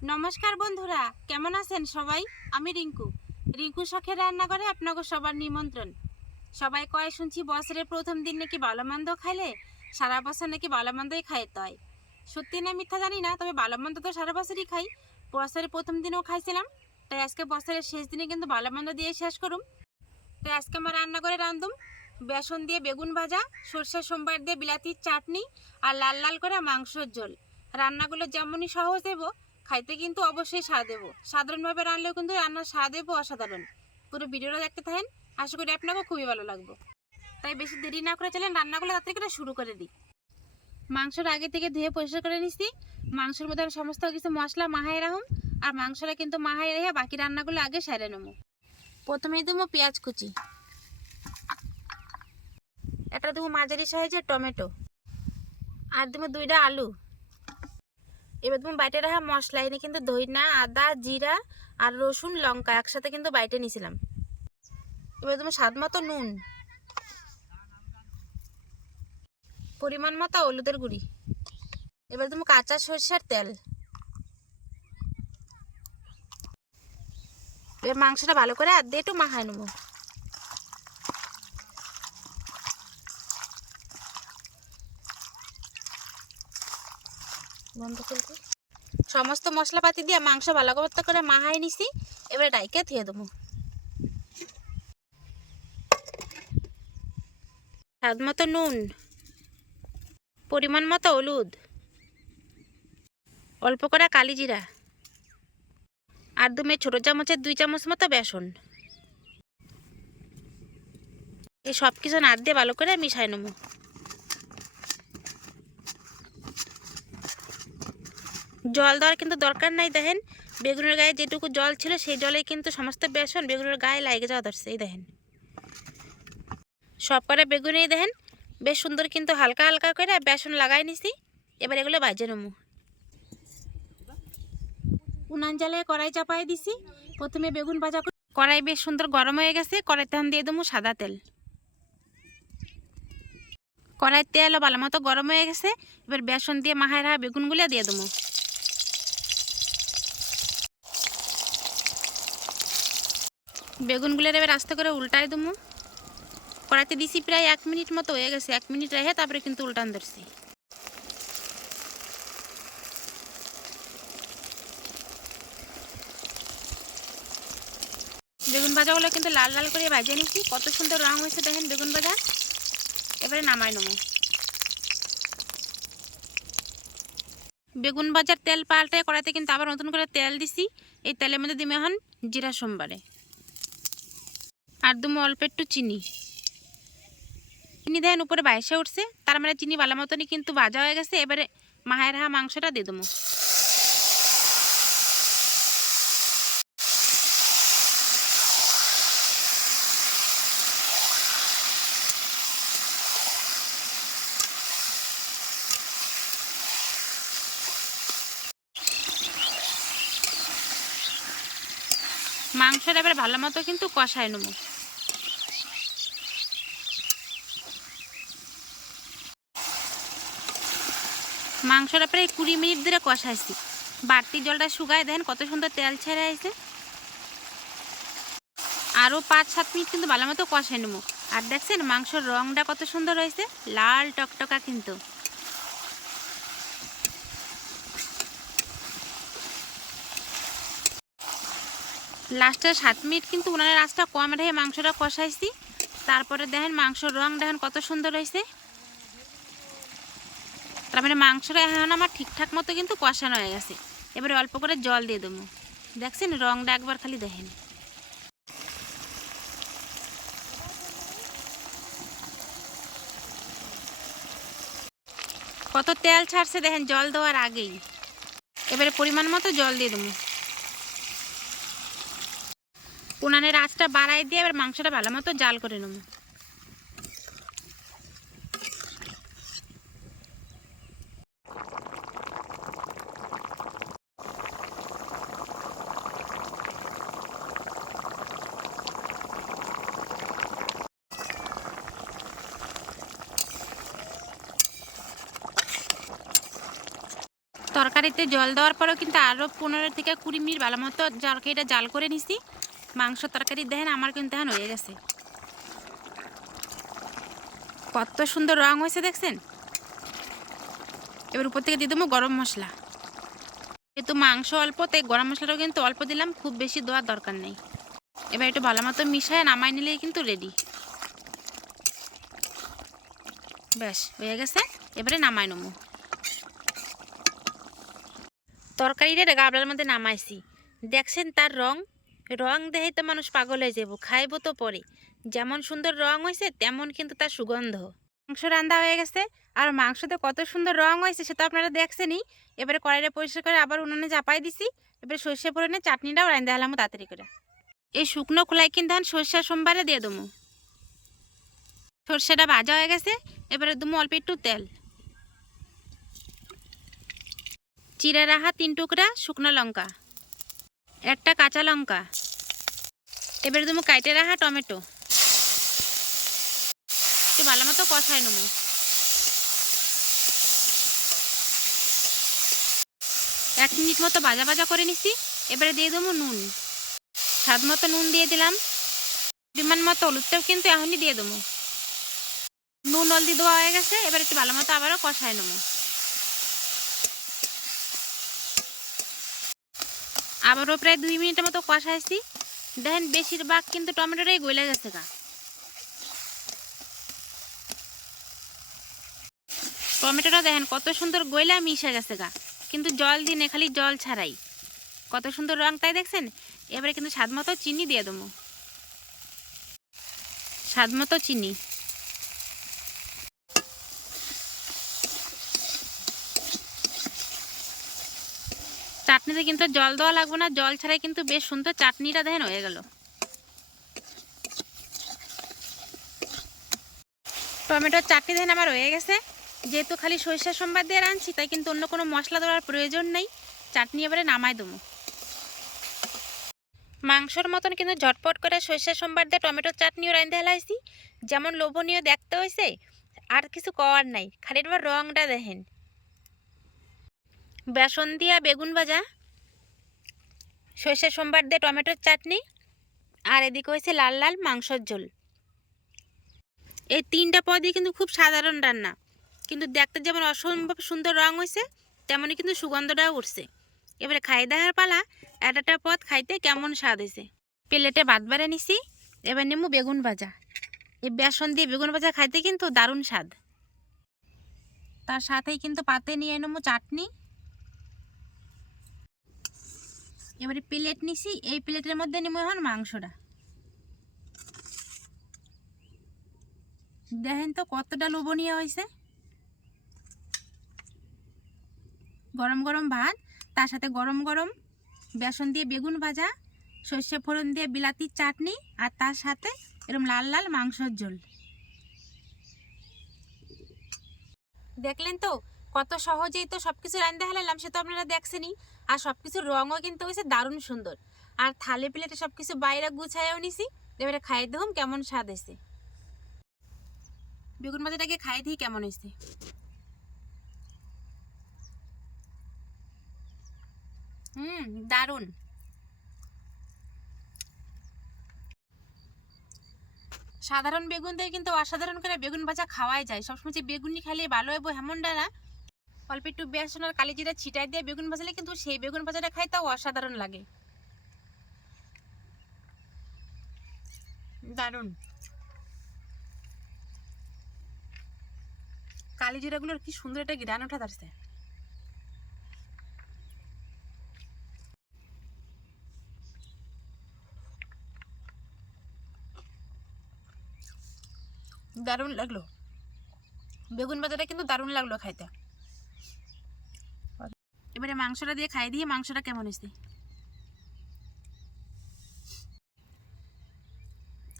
নমস্কার বন্ধুরা, কেমন আছেন সবাই? আমি রিঙ্কু। রিঙ্কু শখের রান্নাঘরে আপনাকে সবার নিমন্ত্রণ। সবাই কয় শুনছি, বছরের প্রথম দিন নাকি ভালো মন্দ খাইলে? সারা বছর নাকি ভালো মন্দই খাইতে হয় সত্যি না মিথ্যা জানি না, তবে ভালো মন্দ তো সারা বছরই খাই। বছরের প্রথম দিনেও খাইছিলাম, তাই আজকে বছরের শেষ দিনে কিন্তু ভালো মন্দ দিয়ে শেষ করুম। তাই আজকে আমার রান্না করে রান্ধুম বেসন দিয়ে বেগুন ভাজা সর্ষে সোমবার দিয়ে বিলাতির চাটনি আর লাল লাল করে মাংসর ঝোল। রান্নাগুলো যেমনই সহজ দেবো খাইতে কিন্তু অবশ্যই স্বাদ দেবো। সাধারণভাবে রান্নলেও কিন্তু রান্নার স্বাদ দেবো অসাধারণ। পুরো ভিডিওটা দেখতে থাকেন, আশা করি আপনাকেও খুবই ভালো লাগবে। তাই বেশি দেরি না করে চলেন রান্নাগুলো তাড়াতাড়ি করে শুরু করে দিই। মাংসটা আগে থেকে ধুয়ে পরিষ্কার করে নিচ্ছি মাংসের মধ্যে আমি সমস্ত কিছু মশলা মাহাই রাখুন, আর মাংসটা কিন্তু মাহাই রেখে বাকি রান্নাগুলো আগে সেরে নেব। প্রথমেই দেবো পেঁয়াজ কুচি। একটা দেবো মাঝারি সাইজের টমেটো। আর দেবো দুইটা আলু। এবার তুমি বাইটে রাখা মশলা, এনে কিন্তু ধইনা, আদা, জিরা আর রসুন, লঙ্কা একসাথে কিন্তু বাইটে নিয়েছিলাম এবার তুমি স্বাদ মতো নুন, পরিমাণ মতো হলুদের গুঁড়ি। এবার তুমি কাঁচা সরষের তেল। এবার মাংসটা ভালো করে আর দিয়ে একটু মাখায় নেব। বন্ধ করব। সমস্ত মশলাপাতি দিয়ে মাংস ভালো করতে করে মাহাই নিছি, এবারে ডাইকে থিয়ে দেবো। স্বাদ মতো নুন, পরিমাণ মতো হলুদ, অল্প করে কালি জিরা, আর দুমে ছোটো চামচের দুই চামচ মতো বেসন। এই সব কিছু নাড় দিয়ে ভালো করে মিশাই নেব। জল দেওয়ার কিন্তু দরকার নাই, দেখেন। বেগুনের গায়ে যেটুকু জল ছিল সেই জলেই কিন্তু সমস্ত বেসন বেগুনের গায়ে লাগে যাওয়া ধরছে, এই দেখেন। সব করে বেগুনেই দেখেন, বেশ সুন্দর কিন্তু হালকা হালকা করে বেসন লাগাই নিছি। এবার এগুলো বাজে নেব। উনান জ্বালায় কড়াই চাপাই দিছি, প্রথমে বেগুন ভাজা কড়াই বেশ সুন্দর গরম হয়ে গেছে কড়াই তখন দিয়ে দেবো সাদা তেল। কড়াই তেল ভালো মতো গরম হয়ে গেছে, এবার বেসন দিয়ে মাহায় রাখা বেগুনগুলো দিয়ে দেবো। বেগুনগুলোর এবার আস্তে করে উল্টাই দেবো। কড়াইতে দিছি প্রায় এক মিনিট মতো হয়ে গেছে, এক মিনিট রেখে তারপরে কিন্তু উল্টান ধরছি। বেগুন ভাজাগুলো কিন্তু লাল লাল করে ভাজে নিচ্ছি কত সুন্দর রং হয়েছে দেখেন বেগুন ভাজা। এবারে নামাই নেব। বেগুন ভাজার তেল পাল্টে কড়াইতে কিন্তু আবার নতুন করে তেল দিছি, এই তেলের মধ্যে দিমে এখন জিরা সোমবারে। আর দুমো অল্প একটু চিনি। চিনি দেন উপরে বাইসে উঠছে। তার মানে চিনি ভালো মতনই কিন্তু ভাজা হয়ে গেছে। এবারে মায়ের হা মাংসটা দিয়ে দেবো। মাংসটা এবার ভালো মতো কিন্তু কষায় নেব। মাংসটা প্রায় কুড়ি মিনিট ধরে কষাইছি। বাড়তি জলটা শুকায় দেন কত সুন্দর তেল ছেড়ে আছে আরও পাঁচ সাত মিনিট কিন্তু ভালো মতো কষাই নেব। আর দেখছেন মাংসর রংটা কত সুন্দর হয়েছে, লাল টকটকা কিন্তু। লাস্টে সাত মিনিট কিন্তু উনানের আঁচটা কম রেখে মাংসটা কষাইছি। তারপরে দেখেন মাংসর রং দেখেন কত সুন্দর হয়েছে। তার মানে মাংসটা এখন আমার ঠিকঠাক মতো কিন্তু কষানো হয়ে গেছে। এবারে অল্প করে জল দিয়ে দেবো। দেখছেন, রংটা একবার খালি দেখেন। কত তেল ছাড়ছে দেখেন, জল দেওয়ার আগেই। এবারে পরিমাণ মতো জল দিয়ে দেবো। উনানের আঁচটা বাড়াই দিয়ে এবার মাংসটা ভালো মতো জাল করে নেব তরকারি তরকারিতে জল দেওয়ার পরেও কিন্তু আরও পনেরো থেকে কুড়ি মিনিট ভালো মতো তরকারিটা জাল করে নিছি। মাংস তরকারি দেখেন আমার কিন্তু এখন হয়ে গেছে। কত সুন্দর রং হয়েছে দেখছেন? এবার উপর থেকে দিয়ে দেবো গরম মশলা। যেহেতু মাংস অল্প, তাই গরম মশলাটাও কিন্তু অল্প দিলাম, খুব বেশি দেওয়ার দরকার নেই। এবার একটু ভালো মতো মিশায় নামাই নিলেই কিন্তু রেডি ব্যাস, হয়ে গেছে। এবারে নামাই নেব। তরকারিটা গাবলার মধ্যে নামাইছি। দেখছেন তার রং? রং দেখেই তো মানুষ পাগল হয়ে যাব খাইবো তো পরে। যেমন সুন্দর রং হয়েছে তেমন কিন্তু তার সুগন্ধ। মাংস রান্না হয়ে গেছে, আর মাংসতে কত সুন্দর রং হয়েছে সেটা আপনারা দেখছেনই। এবারে কড়াইটা পরিষ্কার করে আবার উনুনে চাপাই দিছি। এবারে সর্ষে ফোড়নে চাটনিটাও রান্না হলাম তাড়াতাড়ি করে। এই শুকনো খোলায় কিন্তু এখন সর্ষে সোমবারে দিয়ে দেবো। সর্ষেটা ভাজা হয়ে গেছে, এবারে দেবো অল্প একটু তেল। চিড়ে রাহা, তিন টুকরা, শুকনো লঙ্কা। একটা কাঁচা লঙ্কা। এবারে দেবো কাইটে রাখা টমেটো। একটু ভালো মতো কষায় নেব। এক মিনিট মতো ভাজা ভাজা করে নিছি। এবারে দিয়ে দেবো নুন। স্বাদ মতো নুন দিয়ে দিলাম। বিমান মতো হলুদটাও কিন্তু এখনই দিয়ে দেবো। নুন হলদি দেওয়া হয়ে গেছে। এবার একটু ভালো মতো আবারও কষায় নেব। আবারও প্রায় দুই মিনিটের মতো কষা কষাইছি। দেখেন, বেশিরভাগ কিন্তু টমেটোটাই গলে গেছে গা। টমেটোটা দেখেন, কত সুন্দর গইলা মিশে গেছে গা। কিন্তু জল দিনে খালি জল ছাড়াই। কত সুন্দর রং, তাই দেখছেন? এবারে কিন্তু স্বাদ মতো চিনি দিয়ে দেবো। স্বাদ মতো চিনি। চাটনিতে কিন্তু জল দেওয়া লাগবে না, জল ছাড়াই কিন্তু বেশ সুন্দর চাটনিটা দেখেন হয়ে গেল। টমেটোর চাটনি দেখেন আমার হয়ে গেছে। যেহেতু খালি সরিষার সম্বাদ দিয়ে রাঁধছি, তাই কিন্তু অন্য কোনো মশলা দেওয়ার প্রয়োজন নেই। চাটনি এবারে নামাই দেবো। মাংসর মতন কিন্তু ঝটপট করে সরিষার সম্বার দিয়ে টমেটোর চাটনিও রাঁধতে হেলাইছি যেমন লোভনীয় দেখতে হয়েছে, আর কিছু কওয়ার নাই। খালি এবার রংটা দেখেন। বেসন দিয়া বেগুন ভাজা। সর্ষে সোমবার দিয়ে টমেটোর চাটনি আর এদিকে হয়েছে লাল লাল মাংসর ঝোল। এই তিনটা পদই কিন্তু খুব সাধারণ রান্না। কিন্তু দেখতে যেমন অসম্ভব সুন্দর রং হয়েছে তেমনই কিন্তু সুগন্ধটাও উঠছে। এবারে খাই দেখার পালা একটা পদ খাইতে কেমন স্বাদ হয়েছে? প্লেটে ভাত বেড়ে নিছি, এবার নেমু বেগুন ভাজা। এই বেসন দিয়ে বেগুন ভাজা খাইতে কিন্তু দারুণ স্বাদ। তার সাথেই কিন্তু পাতে নিয়ে নেব চাটনি। এবারে প্লেট নিছি, এই প্লেটের মধ্যে নেব এখন মাংসটা। দেখেন তো কতটা লোভনীয় হয়েছে। গরম গরম ভাত, তার সাথে গরম গরম বেসন দিয়ে বেগুন ভাজা, সর্ষে ফোড়ন দিয়ে বিলাতির চাটনি, আর তার সাথে এরকম লাল লাল মাংসর ঝোল। দেখলেন তো কত সহজেই তো সব কিছু রান্না হালালাম সে তো আপনারা দেখছেনই। আর সব কিছুর রঙও কিন্তু হয়েছে দারুণ সুন্দর। আর থালে প্লেটে সব কিছু বাইরে গুছাইও নিছি, এবারে খাই দেখুন কেমন স্বাদ হয়েছে বেগুন ভাজাটাকে খাই দিই কেমন হয়েছে হুম, দারুণ। সাধারণ বেগুন দিয়ে কিন্তু অসাধারণ করে বেগুন ভাজা খাওয়াই যায়। সবসময় যে বেগুনি খাইলে ভালো হইব হেমনটা না। অল্প একটু বেসন আর কালি জিরা ছিটাই দিয়ে বেগুন ভাজলে কিন্তু সেই বেগুন ভাজাটা খাইতেও অসাধারণ লাগে। দারুণ। কালি জিরাগুলোর কি সুন্দর একটা গ্রান ওঠা ধরছে। দারুণ লাগল। বেগুন ভাজাটা কিন্তু দারুণ লাগল খাইতে। এবারে মাংসটা দিয়ে খাই, দিয়ে মাংসটা কেমন এসছে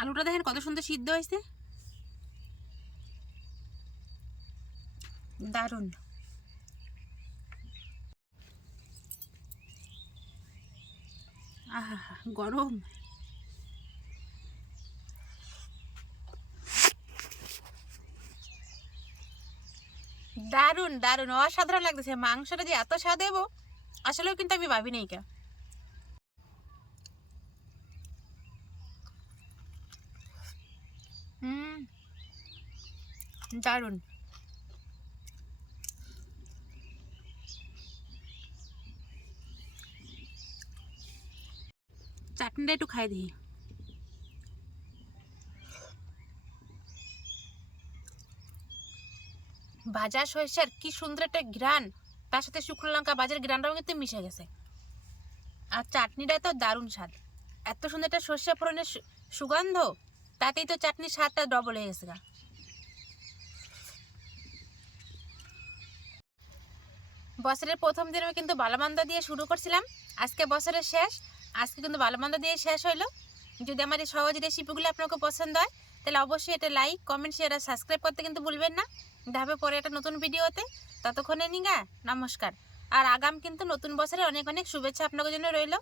আলুটা দেখেন কত সুন্দর সিদ্ধ হয়েছে। দারুণ আহা, গরম। দারুণ দারুণ, অসাধারণ লাগতেছে। মাংসটা যে এত স্বাদ দেবো আসলেও কিন্তু আমি ভাবি নাই কা হুম, দারুণ। চাটনিটা একটু খাই দিই ভাজা সরিষার কি সুন্দর একটা ঘ্রাণ। তার সাথে শুকনো লঙ্কা বাজার ঘ্রাণটাও কিন্তু মিশে গেছে। আর চাটনিটা তো দারুণ স্বাদ। এত সুন্দর একটা সর্ষে ফোড়নের সুগন্ধ, তাতেই তো চাটনির স্বাদটা ডবল হয়ে গেছে গা। বছরের প্রথম দিন আমি কিন্তু বালামান্দ দিয়ে শুরু করছিলাম। আজকে বছরের শেষ। আজকে কিন্তু বালামান্দ দিয়ে শেষ হইল। যদি আমার এই সহজ রেসিপিগুলো আপনাকে পছন্দ হয় তাহলে অবশ্যই এটা লাইক কমেন্ট শেয়ার আর সাবস্ক্রাইব করতে কিন্তু ভুলবেন না। দেখাবে পরে একটা নতুন ভিডিওতে। ততক্ষণে নিগা, নমস্কার। আর আগাম কিন্তু নতুন বছরে অনেক অনেক শুভেচ্ছা আপনাদের জন্য রইল।